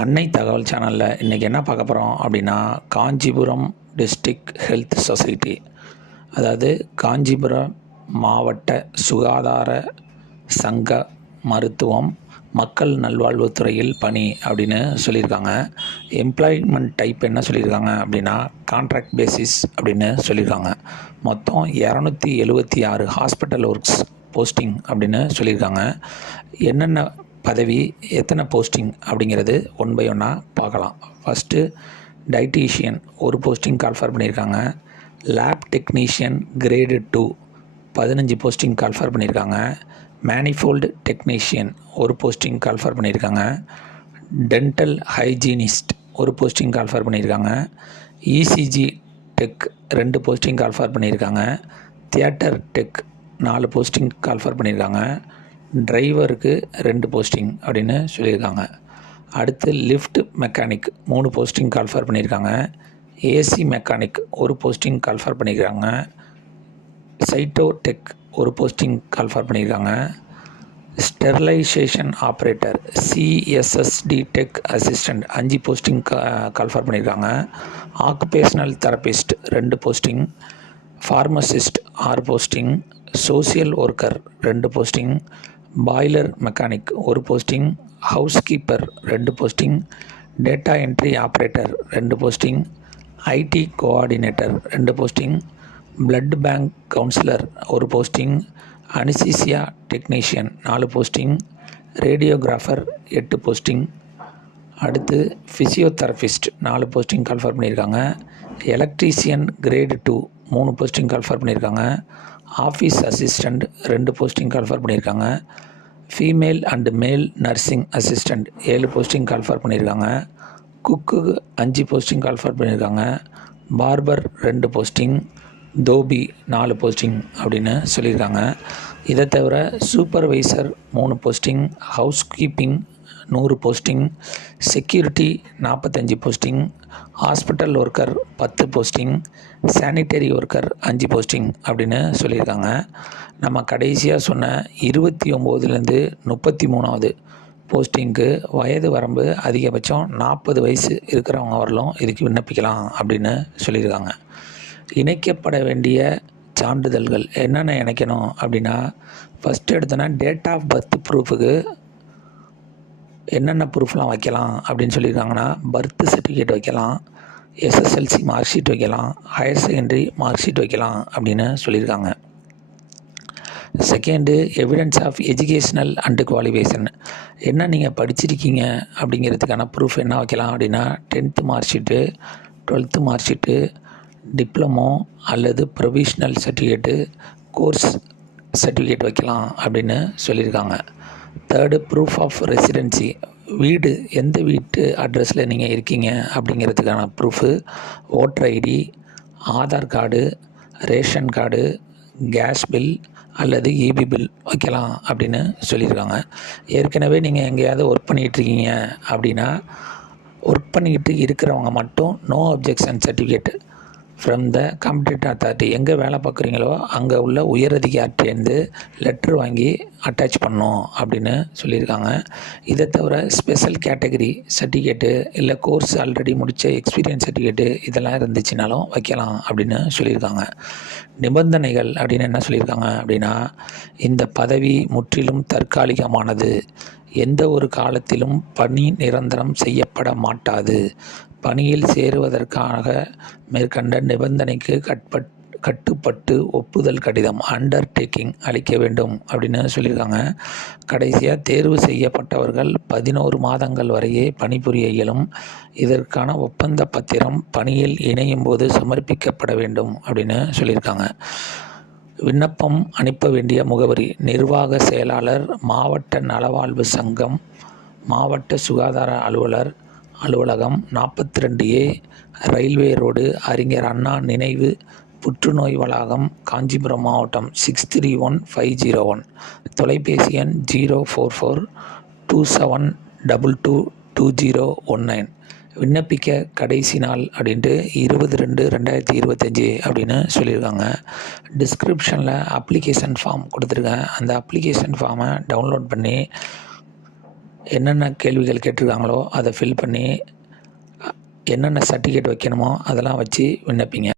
அன்னை தகவல் சேனலில் இன்றைக்கி என்ன பார்க்க போகிறோம் அப்படின்னா, காஞ்சிபுரம் டிஸ்ட்ரிக்ட் ஹெல்த் சொசைட்டி, அதாவது காஞ்சிபுரம் மாவட்ட சுகாதார சங்க மருத்துவம் மக்கள் நல்வாழ்வுத்துறையில் பணி அப்படின்னு சொல்லியிருக்காங்க. எம்ப்ளாய்மெண்ட் டைப் என்ன சொல்லியிருக்காங்க அப்படின்னா, கான்ட்ராக்ட் பேசிஸ் அப்படின்னு சொல்லியிருக்காங்க. மொத்தம் 276 ஹாஸ்பிட்டல் ஒர்க்ஸ் போஸ்டிங் அப்படின்னு சொல்லியிருக்காங்க. என்னென்ன பதவி, எத்தனை போஸ்டிங் அப்படிங்கிறது ஒன் பை ஒன்னாக பார்க்கலாம். ஃபஸ்ட்டு டயட்டீஷியன் ஒரு போஸ்டிங் கால்ஃபர் பண்ணியிருக்காங்க. Lab technician grade 2 15 posting call for பண்ணியிருக்காங்க. மேனிஃபோல்டு டெக்னீஷியன் ஒரு போஸ்டிங் கால்ஃபர் பண்ணியிருக்காங்க. டென்டல் ஹைஜீனிஸ்ட் ஒரு போஸ்டிங் கால்ஃபர் பண்ணியிருக்காங்க. இசிஜி டெக் 2 போஸ்டிங் கால்ஃபர் பண்ணியிருக்காங்க. தியேட்டர் டெக் 4 போஸ்டிங் கால்ஃபர் பண்ணியிருக்காங்க. டிரைவருக்கு 2 போஸ்டிங் அப்படின்னு சொல்லியிருக்காங்க. அடுத்து லிஃப்ட் மெக்கானிக் 3 போஸ்டிங் கால்ஃபர் பண்ணியிருக்காங்க. ஏசி மெக்கானிக் ஒரு போஸ்டிங் கால்ஃபர் பண்ணியிருக்காங்க. சைட்டோ டெக் ஒரு போஸ்டிங் கால்ஃபர் பண்ணியிருக்காங்க. Sterilisation operator CSSD tech assistant 5 posting call for பண்ணியிருக்காங்க. Occupational therapist 2 posting. Pharmacist 6 posting. Social worker 2 posting. Boiler mechanic 1 posting. House keeper 2 posting. Data entry operator 2 posting. IT coordinator 2 posting. Blood bank counsellor 1 posting. Anaesthesia technician 4 posting. ரேடியோகிராஃபர் 8 போஸ்டிங். அடுத்து physiotherapist 4 posting call for பண்ணியிருக்காங்க. Electrician grade 2 3 posting call for பண்ணியிருக்காங்க. Office assistant 2 posting call for பண்ணியிருக்காங்க. Female and male nursing assistant 7 posting call for பண்ணியிருக்காங்க. Cook 5 posting call for பண்ணியிருக்காங்க. Barber 2 posting. Dhobi 4 posting அப்படின்னு சொல்லியிருக்காங்க. இதை தவிர supervisor 3 posting. House keeping 100 posting. Security 45 posting. Hospital worker 10 posting. Sanitary worker 5 posting அப்படின்னு சொல்லியிருக்காங்க. நம்ம கடைசியாக சொன்ன 29லேருந்து 33வது போஸ்டிங்க்கு வயது வரம்பு அதிகபட்சம் 40 வயசு இருக்கிறவங்க வரலும் இதுக்கு விண்ணப்பிக்கலாம் அப்படின்னு சொல்லியிருக்காங்க. இணைக்கப்பட வேண்டிய சான்றிதழ்கள் என்னென்ன இணைக்கணும் அப்படின்னா, ஃபஸ்ட்டு எடுத்தோன்னா டேட் ஆஃப் பர்த் ப்ரூஃபுக்கு என்னென்ன ப்ரூஃப்லாம் வைக்கலாம் அப்படின்னு சொல்லியிருக்காங்கன்னா, பர்த் சர்டிஃபிகேட் வைக்கலாம், எஸ்எஸ்எல்சி மார்க் ஷீட் வைக்கலாம், ஹையர் செகண்டரி மார்க் ஷீட் வைக்கலாம் அப்படின்னு சொல்லியிருக்காங்க. Second evidence of educational and qualification, என்ன நீங்கள் படிச்சிருக்கீங்க அப்படிங்கிறதுக்கான ப்ரூஃப் என்ன வைக்கலாம் அப்படின்னா, 10th mark sheet, 12th mark sheet, diploma அல்லது ப்ரொவிஷ்னல் சர்டிஃபிகேட்டு, கோர்ஸ் சர்டிஃபிகேட் வைக்கலாம் அப்படின்னு சொல்லியிருக்காங்க. தேர்டு ப்ரூஃப் ஆஃப் ரெசிடென்சி, வீடு எந்த வீட்டு அட்ரஸில் நீங்கள் இருக்கீங்க அப்படிங்கிறதுக்கான proof, voter ID, Aadhaar card, ration card, gas bill அல்லது இபி பில் வைக்கலாம் அப்படின்னு சொல்லியிருக்காங்க. ஏற்கனவே நீங்கள் எங்கேயாவது ஒர்க் பண்ணிகிட்ருக்கீங்க அப்படின்னா, ஒர்க் பண்ணிக்கிட்டு இருக்கிறவங்க மட்டும் no objection certificate from the competitive authority, எங்கே வேலை பார்க்குறீங்களோ அங்கே உள்ள உயரதிகாரிட்டேருந்து லெட்ரு வாங்கி அட்டாச் பண்ணோம் அப்படின்னு சொல்லியிருக்காங்க. இதை தவிர ஸ்பெஷல் கேட்டகரி சர்டிஃபிகேட்டு இல்லை கோர்ஸ் ஆல்ரெடி முடித்த எக்ஸ்பீரியன்ஸ் சர்டிஃபிகேட்டு இதெல்லாம் இருந்துச்சுனாலும் வைக்கலாம் அப்படின்னு சொல்லியிருக்காங்க. நிபந்தனைகள் அப்படின்னு என்ன சொல்லியிருக்காங்க அப்படின்னா, இந்த பதவி முற்றிலும் தற்காலிகமானது, எந்த ஒரு காலத்திலும் பணி நிரந்தரம் செய்யப்பட மாட்டாது, பணியில் சேருவதற்காக மேற்கண்ட நிபந்தனைக்கு கட்டுப்பட்டு ஒப்புதல் கடிதம் அண்டர்டேக்கிங் அளிக்க வேண்டும் அப்படின்னு சொல்லியிருக்காங்க. கடைசியாக தேர்வு செய்யப்பட்டவர்கள் 11 மாதங்கள் வரையே பணிபுரிய இயலும். இதற்கான ஒப்பந்த பத்திரம் பணியில் இணையும் போது சமர்ப்பிக்கப்பட வேண்டும் அப்படின்னு சொல்லியிருக்காங்க. விண்ணப்பம் அனுப்ப வேண்டிய முகவரி: நிர்வாக செயலாளர், மாவட்ட நலவாழ்வு சங்கம், மாவட்ட சுகாதார அலுவலகம், 42A, ரயில்வே ரோடு, அறிஞர் அண்ணா நினைவு புற்றுநோய் வளாகம், காஞ்சிபுரம் மாவட்டம் 631501. தொலைபேசி எண் 04427222019. விண்ணப்பிக்க கடைசி நாள் அப்படின்ட்டு 20/2/2025 அப்படின்னு சொல்லியிருக்காங்க. டிஸ்கிரிப்ஷனில் அப்ளிகேஷன் ஃபார்ம் கொடுத்துருக்கேன். அந்த அப்ளிகேஷன் ஃபார்மை டவுன்லோட் பண்ணி என்னென்ன கேள்விகள் கேட்டிருக்காங்களோ அதை ஃபில் பண்ணி என்னென்ன சர்டிஃபிகேட் வைக்கணுமோ அதெல்லாம் வச்சு விண்ணப்பிங்க.